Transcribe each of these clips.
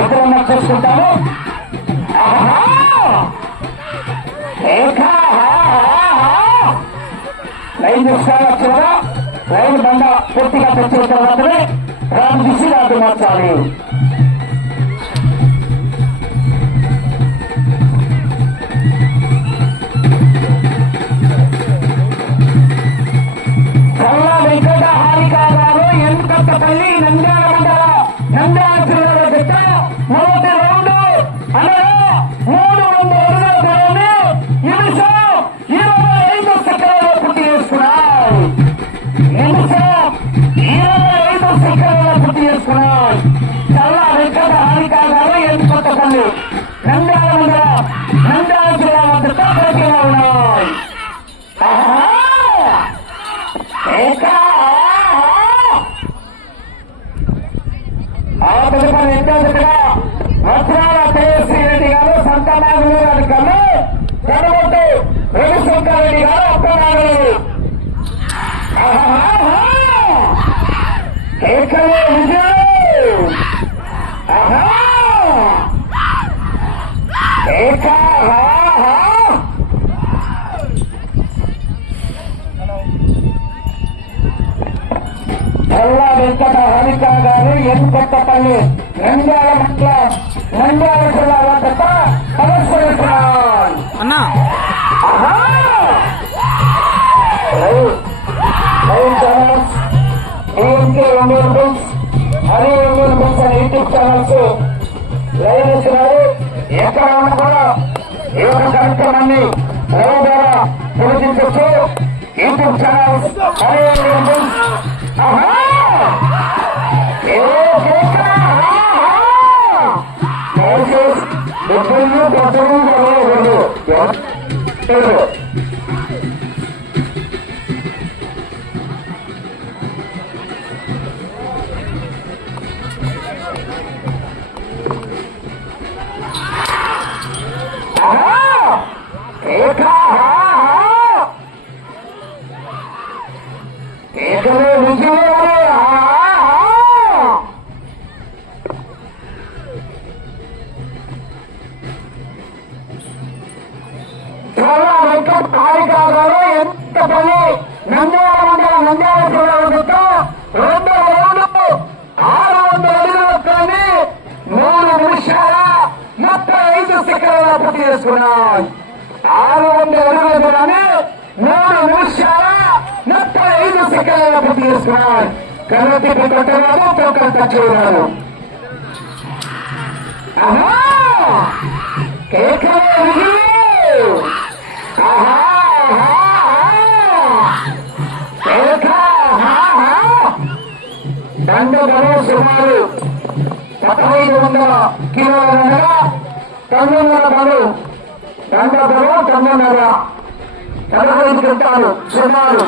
ఎదురన్న చూసుకుంటాము రైలు చూస్తాను వచ్చిన లైన్ బండ పూర్తిగా తెచ్చిన తర్వాతనే రామ్ విశ్వనాథ్ మార్చాలి చల్ల వెంకట ఎంత తల్లి నంద్యాల ఎల్లా వెంకట హరిక గారు ఎన్కొట్టపల్లి నంద్యాల పట్ల నంద్యాల జిల్లా వద్ద అన్నా హరి ఇండియన్ బుక్స్ అనే యూట్యూబ్ ఛానల్స్ లైవ్ ఇస్తున్నారు ఎక్కడైనా కూడా ఏ కార్యక్రమాన్ని ద్వారా ప్రదర్శించవచ్చు యూట్యూబ్ ఛానల్ దయచేసి అనుకున్నాం ఆరు వందల అడుగుల దూరాన్ని మూడు నిమిషాల ముప్పై ఐదు సెకండ్ల పూర్తి చేసుకున్నాం కర్రతీపి కొట్టరాదు తోకలు తచ్చేవారు సుమారు పదహైదు వందల కిలోల తొమ్మిది వందల ధరలు కాంతాపురం కమ్మనగర నలభై చెప్తారు సున్నారు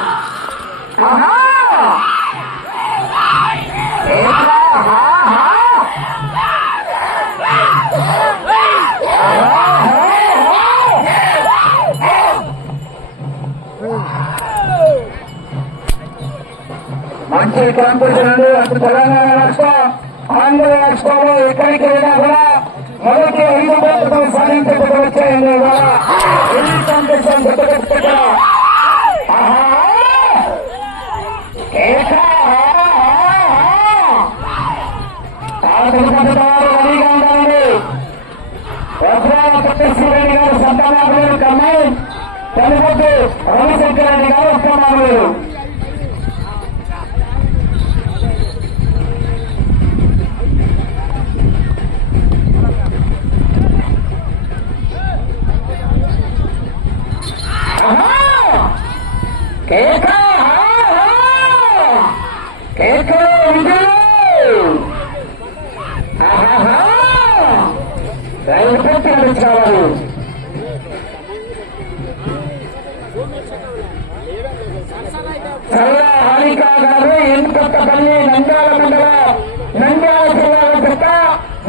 మంచి కాంపిటీషన్ అటు తెలంగాణ రాష్ట్ర ఆంధ్ర రాష్ట్రంలో ఎక్కడికి వెళ్ళాలో మనకి ఐదు సాధించడం వచ్చాయని సందేశం గుర్తుపెట్టుకుంటా సంతానాలు కమ్మాయి తెలుగు రవిశంకర్ రెడ్డి గారు వస్తున్నారు గారు ఎన్నికొత్త తల్లి నంద్యాల మండలం నంద్యాల జిల్లాల చెత్త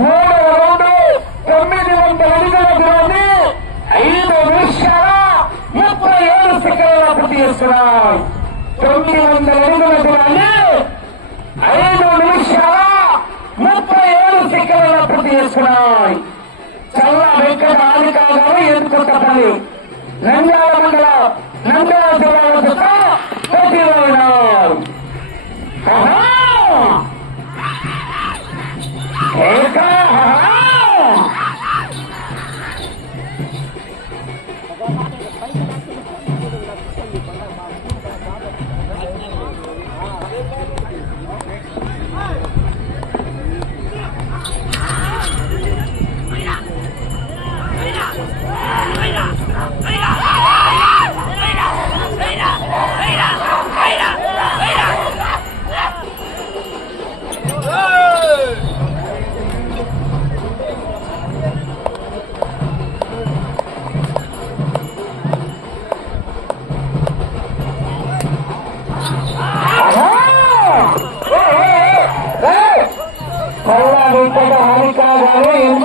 మూడు రెండు తొమ్మిది వందల అడుగుల దూరాన్ని ఐదు నిమిషాల ముప్పై ఏడు సెకండ్ల పూర్తి చేస్తున్నాం తొమ్మిది వందల అడుగుల దూరాన్ని ఐదు నిమిషాల ముప్పై ఏడు సెకండ్ల పూర్తి చేస్తున్నాయి చల్ల వెంకట ఆలికా గారు ఎన్నుకొత్త పల్లి నంద్యాల మండలం నంద్యాల జిల్లాల చెత్త ప్రతి Huh?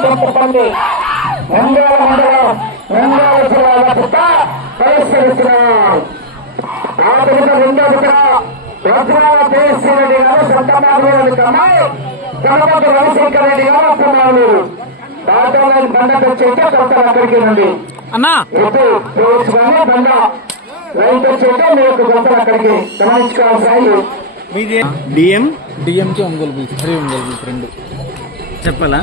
చేపట్టండి రంగాల మండలం రంగాల జిల్లా పట్ట పరిష్కరిస్తున్నారు ఆ తగిన అక్కడికి రండి ఎప్పుడు ప్రవేశించాలి బండ అక్కడికి గమనించుకోవాల్సి డిఎం డిఎంకి చెప్పాలా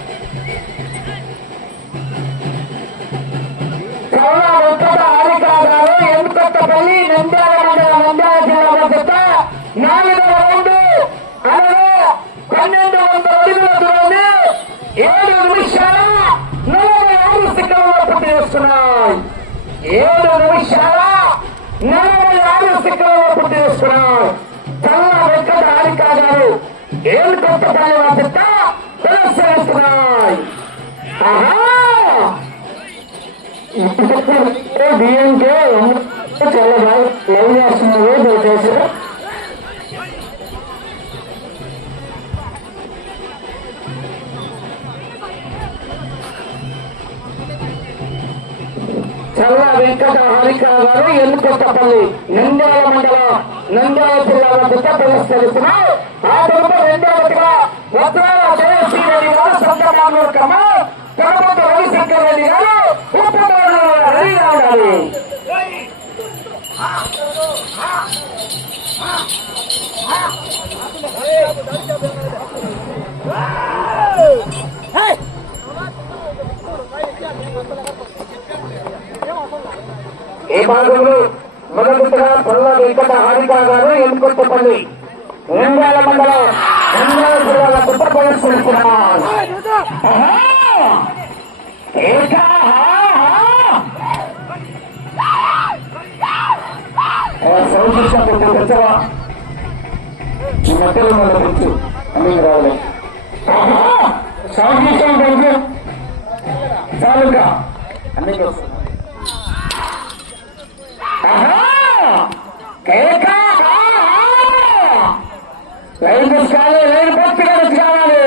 ఏం కొట్టుకోవాలి నా పుట్ట డిఎంకే చాలా బాగా లవ్ చేస్తున్నావు దయచేసి చల్ల వెంకట హరికరావు గారు ఎల్లుకొట్టపల్లి నంద్యాల మండలం నంద్యాల జిల్లాలో కొత్త ప్రదర్శిస్తున్నారు వజ్రాల జయశ్రీ రెడ్డి గారు సంతమానూరు కమ్మ తిరుమతి రవిశంకర్ రెడ్డి గారు ఉప్పమూరు రవిరావు గారు ఈ భాగంలో మొదటిగా పొల్ల వెంకట హారిక గారు ఎన్నుకుంటుపల్లి నింద్యాల మండలం கொடுக்கிறார் சௌதிஷா கொடுத்து பெற்றவா மக்கள் நல்ல பெற்று அப்படிங்கிறார்கள் சௌதிஷா கொடுத்து சாலுக்கா அன்னைக்கு கேக்கா రైలు బస్సు కావాలి పూర్తిగా బస్సు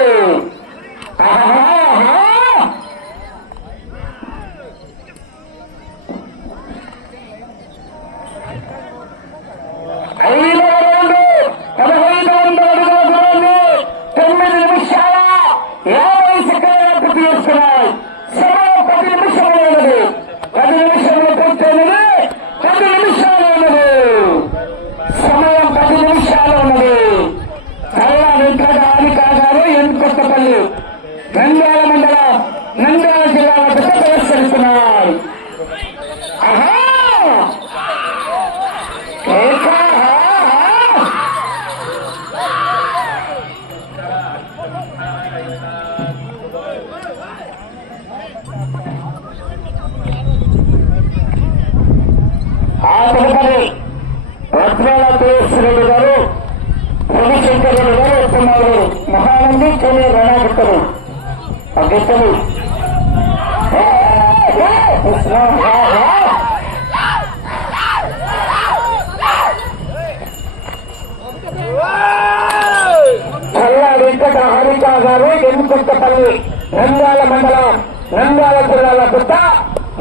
గారు ఎన్నుకుంటపల్లి నంద్యాల మండలం నంద్యాల జిల్లాల గుట్ట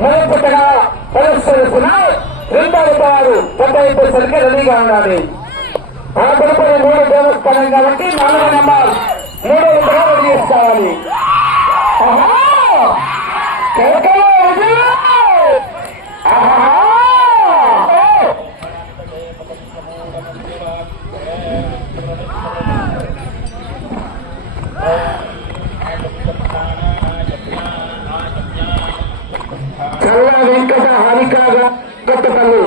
మొదటిగా ప్రదర్శిస్తున్నారు రెండవ వారు పెద్ద ఎత్తుసరికి రెడీగా ఉండాలి ఆ తదుపరి మూడు దేవస్థానం కాబట్టి నాలుగు నెంబర్ మూడవ రెడీ చేసుకోవాలి গতকালে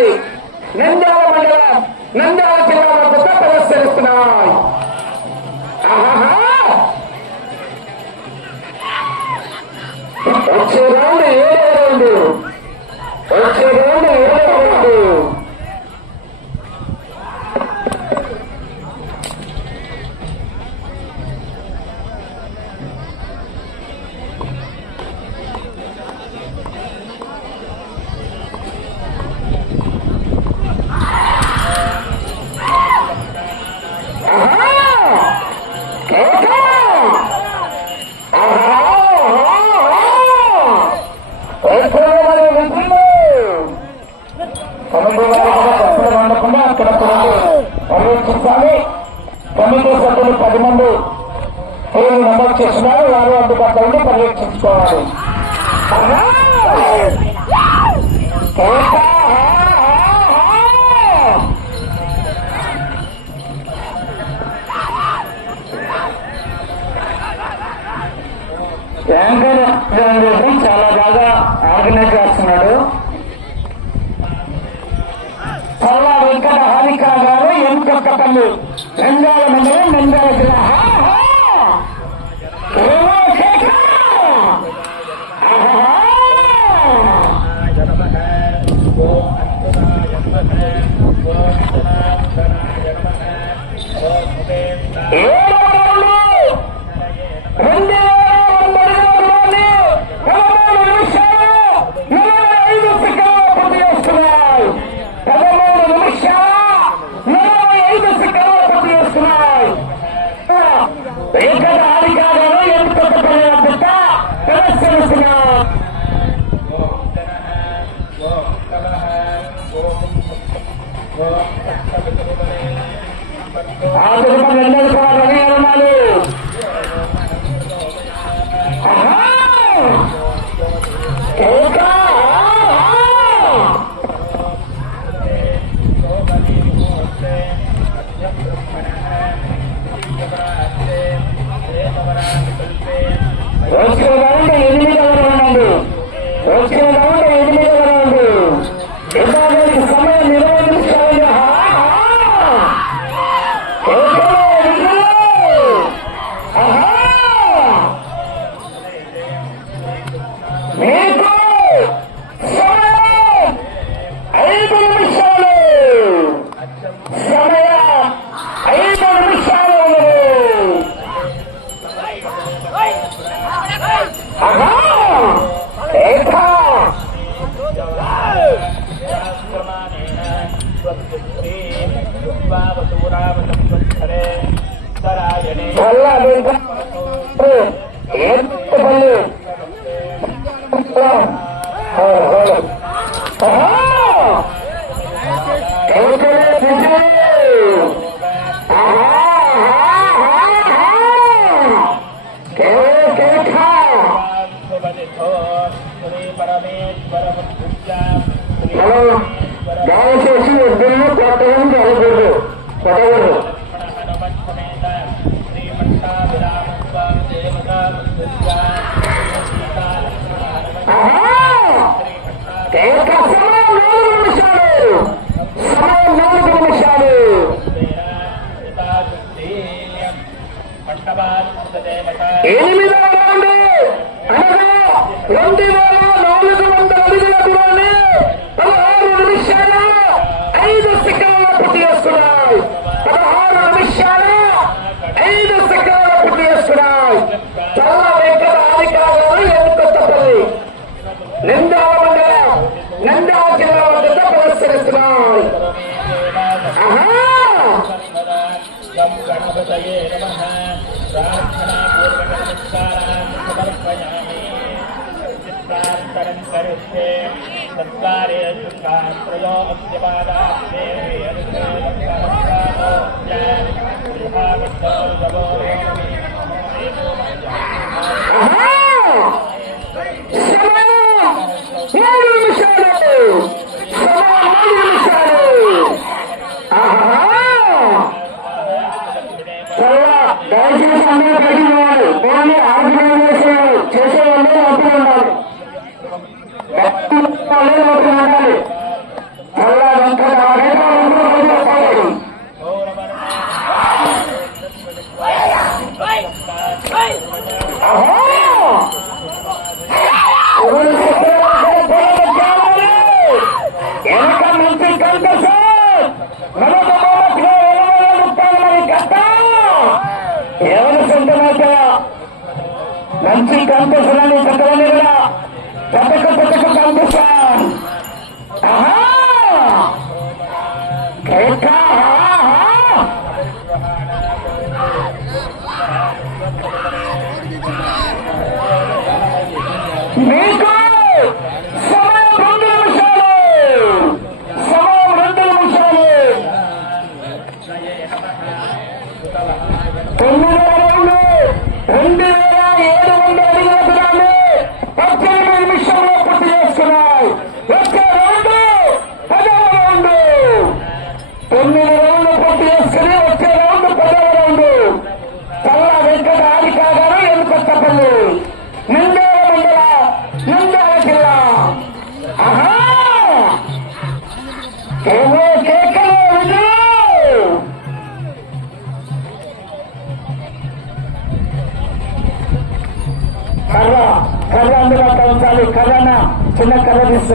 ఉన్నది నంద్యాల మండలం నంద్యాల జిల్లాలో కొత్త సమస్యలు వస్తున్నాయి వచ్చే రౌండ్ ఏడే రౌండ్ వచ్చే அதிகாரம் எந்த கட்டமும் வெங்காயம் என்பதும் வெங்காய கிரக ఆ కుటుంబం ఎన్నడూ కూడా దయచేసి ఇద్దరు కొట్టడం జరగకూడదు కొట్టకూడదు ఎనిమిదవ రౌండ్ అనగా రెండు వేల श्रीगुरुदेवये नमः प्रार्थनापूर्वकं सत्कारान् समर्पयामि चित्रान्तरं करिष्ये सत्कारे शुक्रात्रयो अद्यपादात्मे కనిపిస్తున్నాను కొత్తవన్నీ కూడా పతక పతక కనిపిస్తాం మీకు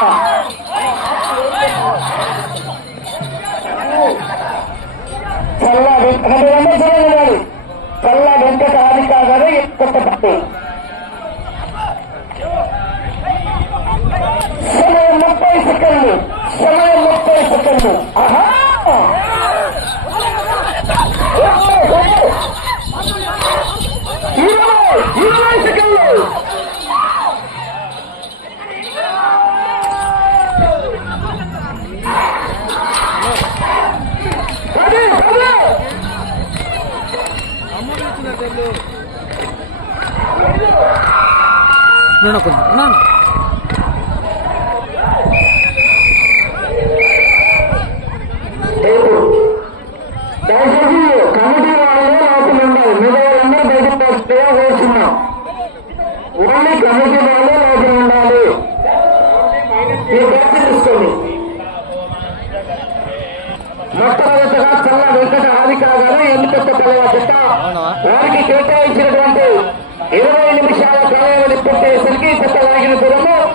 చల్ల రెండు వందల చల్ల చల్ల వెంకట హారిక కొత్త పట్టు దయచేసి కమిటీ వాళ్ళే లోపల ఉండాలి మిగతా వాళ్ళందరూ బయటకు వస్తే కోరుచున్నాం ఓన్లీ కమిటీ వాళ్ళే లోపల ఉండాలి మీరు బయట తీసుకోండి మొట్టమొదటగా చల్ల వెంకట ఆదికా వారికి కేటాయించినటువంటి ఇరవై నిమిషాల కాలావధి పూర్తయ్యేసరికి కొత్త వాగిన దూరము